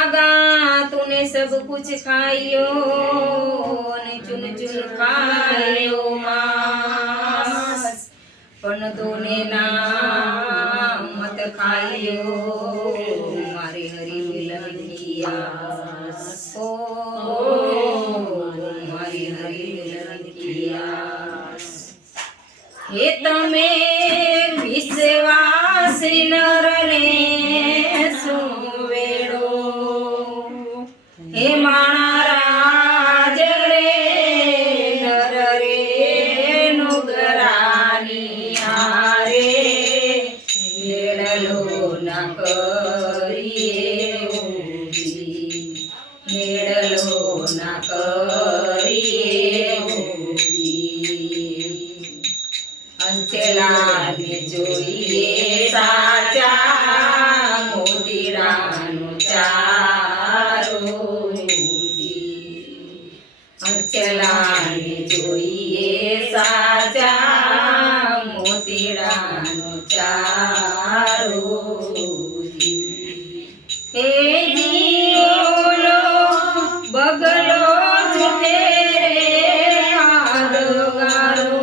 मागा तूने सब कुछ खायो ने चुन चुन खायो मांस पण तूने ना मत खायो मारे हरि मिलन किया ओ मारे हरि मिलन किया हे तमे विश्वास नर ने सुवेड़ो हे माणराज रे नर रे नुगरानी हारे मेळलो न करिए ऊभी मेळलो न करिए ऊभी અંચલાને જોઈએ સાચા મોતીરાનો ચારો અંચલાને જોઈએ સાચા મોતીરાનો ચારો હે જીઓનો બગલો જુદે રે આદગારો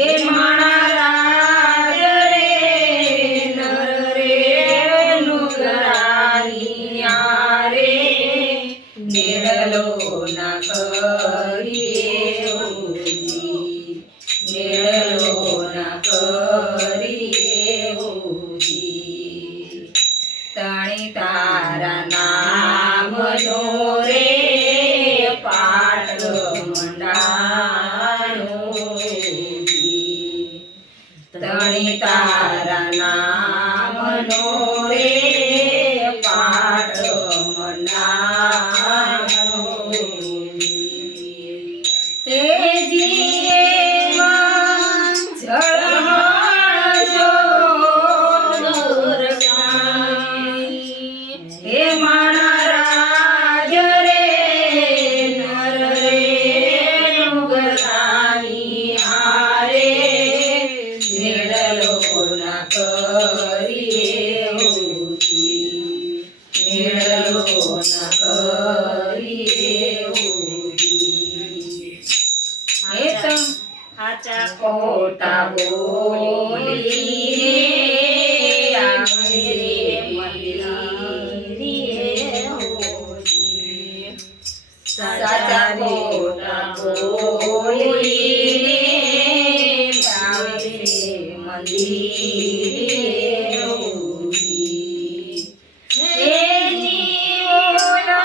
हे माणराज रे नर रे नुगरानी हारे मेळलो न करिए ऊभी मेळलो न करिए ऊभी तणी तारा नामनो रे पाट मंडाणो तणी तारा नामनो रे पाट मंडाणो ते जीवन जळमळजो नरकाई हे माणराज रे नर रे नुगरानी हारे मेळलो न करिए ऊभी मेळलो न करिए ऊभी हे तम हाचा खोटा बोलीने आमचे मंदिरे होती साचा खोटा बोलीने आमचे मंदिरे होती हे जीवोला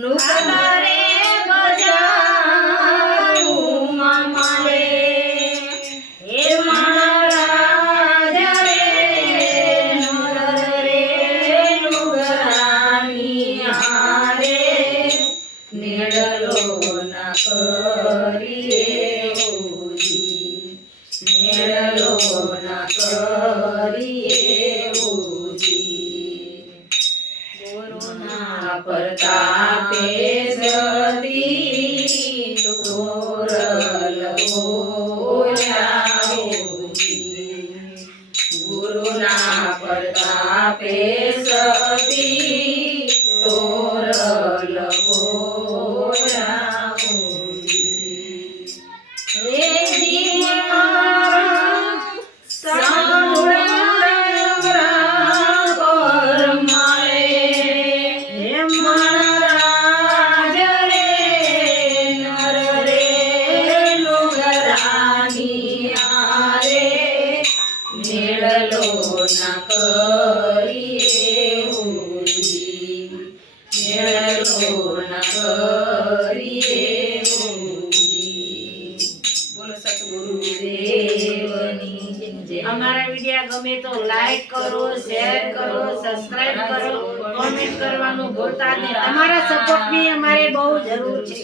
नुकरे बजारू मामाले हे माणराज रे नर रे नुगरानी हारे मेळलो न करिए ऊभी मेळलो न करिए ऊभी गुरुना प्रतापे जती तोरल बोल्या ऊभी गुरुना प्रतापे सती तोरल बोल्या ऊभी हे जीवा मेळलो न करिए ऊभी मेळलो न करिए ऊभी बोलो सतगुरुदेवनी जय। हमारा वीडियो गमे तो लाइक करो, शेयर करो, सब्सक्राइब करो, कमेंट करवानो भूलता नहीं। તમારા સપોર્ટની અમારે બહુ જરૂર છે।